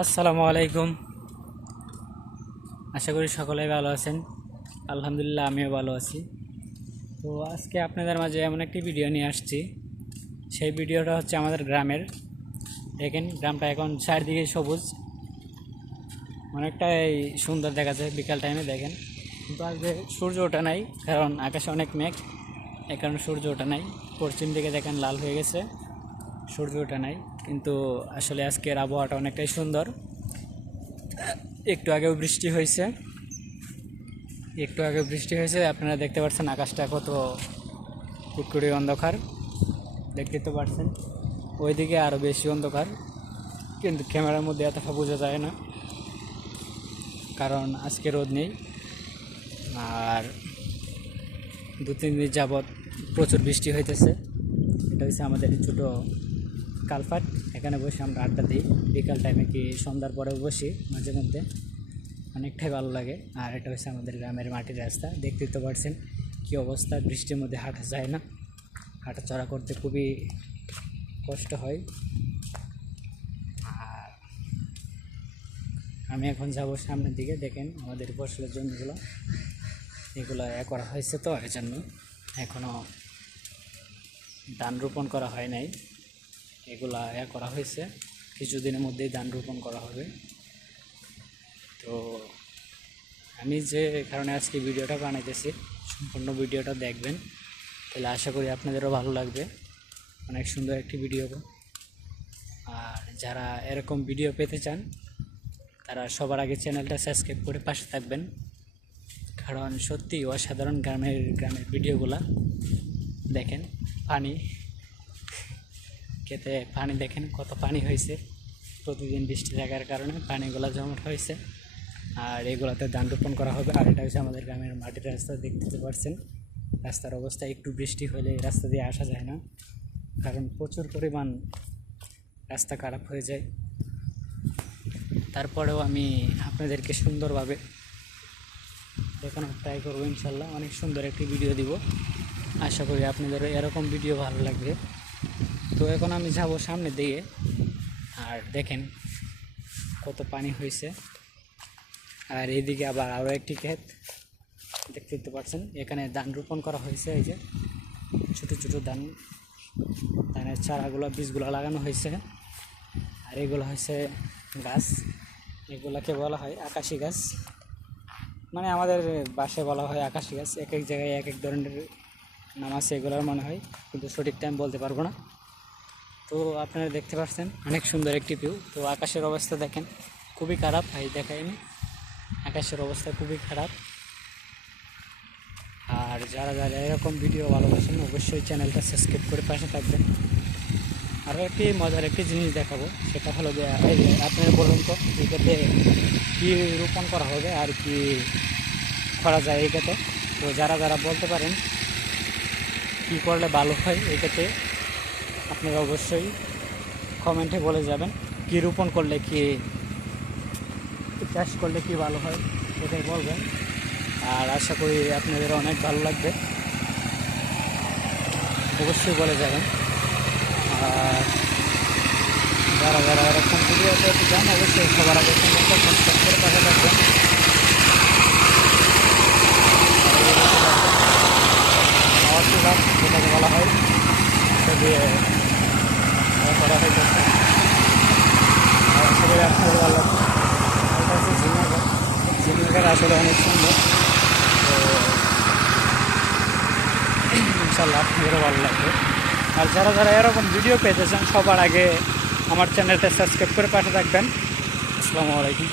আসসালামু আলাইকুম। আশা করি সকলেই ভালো আছেন। আলহামদুলিল্লাহ, আমিও ভালো আছি। তো আজকে আপনাদের মাঝে এমন একটি ভিডিও নিয়ে আসছি। সেই ভিডিওটা হচ্ছে আমাদের গ্রামের। দেখেন, গ্রামটা এখন চারদিকে সবুজ। অনেকটাই সুন্দর দেখা যায় বিকাল টাইমে দেখেন। কিন্তু আজকে সূর্য ওঠা নাই, কারণ আকাশে অনেক মেঘ। এই কারণে সূর্য ওঠা নাই। পশ্চিম দিকে দেখেন লাল হয়ে গেছে। সূর্য ওঠে নাই, কিন্তু আসলে আজকের আবহাওয়াটা অনেকটাই সুন্দর। একটু আগেও বৃষ্টি হয়েছে। একটু আগে বৃষ্টি হয়েছে, আপনারা দেখতে পাচ্ছেন আকাশটা কত কুটকুটি অন্ধকার। দেখতে তো পারছেন, ওইদিকে আরও বেশি অন্ধকার, কিন্তু ক্যামেরার মধ্যে এতটা বোঝা যায় না, কারণ আজকে রোদ নেই। আর দু তিন দিন যাবৎ প্রচুর বৃষ্টি হইতেছে। এটা হচ্ছে আমাদের ছোটো কালপাট, এখানে বসে আমরা আড্ডা দিই। বিকাল টাইমে কি সন্ধ্যার পরেও বসি মাঝে মধ্যে। অনেকটাই ভালো লাগে। আর এটা হচ্ছে আমাদের গ্রামের মাটির রাস্তা। দেখতে তো পারছেন কী অবস্থা, বৃষ্টির মধ্যে হাঁটা যায় না। হাঁটা চড়া করতে খুবই কষ্ট হয়। আর আমি এখন যাব সামনের দিকে। দেখেন আমাদের ফসলের জমিগুলো। এগুলো এ করা হয়েছে তো এই জন্য এখনও ধান রোপণ করা হয় নাই। এগুলা এ করা হয়েছে। কিছুদিনের মধ্যেই ধান রোপণ করা হবে। তো আমি যে কারণে আজকে ভিডিওটা বানাইতেছি, সম্পূর্ণ ভিডিওটা দেখবেন। তাহলে আশা করি আপনাদেরও ভালো লাগবে। অনেক সুন্দর একটি ভিডিও। আর যারা এরকম ভিডিও পেতে চান, তারা সবার আগে চ্যানেলটা সাবস্ক্রাইব করে পাশে থাকবেন। কারণ সত্যি অসাধারণ গ্রামের গ্রামের ভিডিওগুলা দেখেন, পানি। খেতে পানি দেখেন কত পানি হয়েছে। প্রতিদিন বৃষ্টি থাকার কারণে পানিগুলো জমাট হয়েছে। আর এগুলোতে ধান রোপণ করা হবে। আর এটা হচ্ছে আমাদের গ্রামের মাটির রাস্তা দেখতে পাচ্ছেন রাস্তার অবস্থা, একটু বৃষ্টি হলে রাস্তা দিয়ে আসা যায় না। কারণ প্রচুর পরিমাণ রাস্তা খারাপ হয়ে যায়। তারপরেও আমি আপনাদেরকে সুন্দরভাবে দেখানোর ট্রাই করব ইনশাল্লাহ। অনেক সুন্দর একটি ভিডিও দিব। আশা করি আপনাদের এরকম ভিডিও ভালো লাগবে। তো এখন আমি যাব সামনের দিকে আর দেখেন কত পানি হয়েছে। আর এইদিকে আবার আরও একটি ক্ষেত। দেখতে পাচ্ছেন, এখানে ধান রোপণ করা হয়েছে, এই যে ছোটো ছোটো ধান। ধানের চারাগুলো, বীজগুলো লাগানো হয়েছে। আর এগুলো হয়েছে গাছ। এগুলোকে বলা হয় আকাশি গাছ। মানে আমাদের বাসায় বলা হয় আকাশি গাছ। এক এক জায়গায় এক এক ধরনের নাম আছে এগুলোর মনে হয়, কিন্তু সঠিক টাইম বলতে পারব না। তো আপনারা দেখতে পাচ্ছেন অনেক সুন্দর একটি ভিউ তো আকাশের অবস্থা দেখেন, খুবই খারাপ। ভাই দেখায়নি আকাশের অবস্থা খুবই খারাপ। আর যারা যারা এরকম ভিডিও ভালোবাসেন, অবশ্যই চ্যানেলটা সাবস্ক্রাইব করে পাশে থাকবেন। আরও একটি মজার একটি জিনিস দেখাবো, সেটা হলো যে আপনারা বলুন তো, এটাতে কী রোপণ করা হবে আর কি করা যায় এটাতে? তো যারা যারা বলতে পারেন কী করলে ভালো হয় এটাতে আপনারা অবশ্যই কমেন্টে বলে যাবেন। কী রোপণ করলে কি, চাষ করলে কি ভালো হয় এটাই বলবেন। আর আশা করি আপনাদের অনেক ভালো লাগবে। অবশ্যই বলে যাবেন। আর যারা যারা এরকম ভিডিও পেতে অবশ্যই সবার আগে সাবস্ক্রাইব করে পাশে থাকবেন যেটাকে বলা হয়। সেটা দিয়ে করা আর আশা করি ভালো লাগবে এটা হচ্ছে আসলে অনেক সুন্দর। তো ইনশাল্লাহ আপনাদেরও ভালো লাগবে। আর যারা যারা এরকম ভিডিও পেতে চান, সবার আগে আমার চ্যানেলটা সাবস্ক্রাইব করে পাশে থাকবেন। আসসালামু আলাইকুম।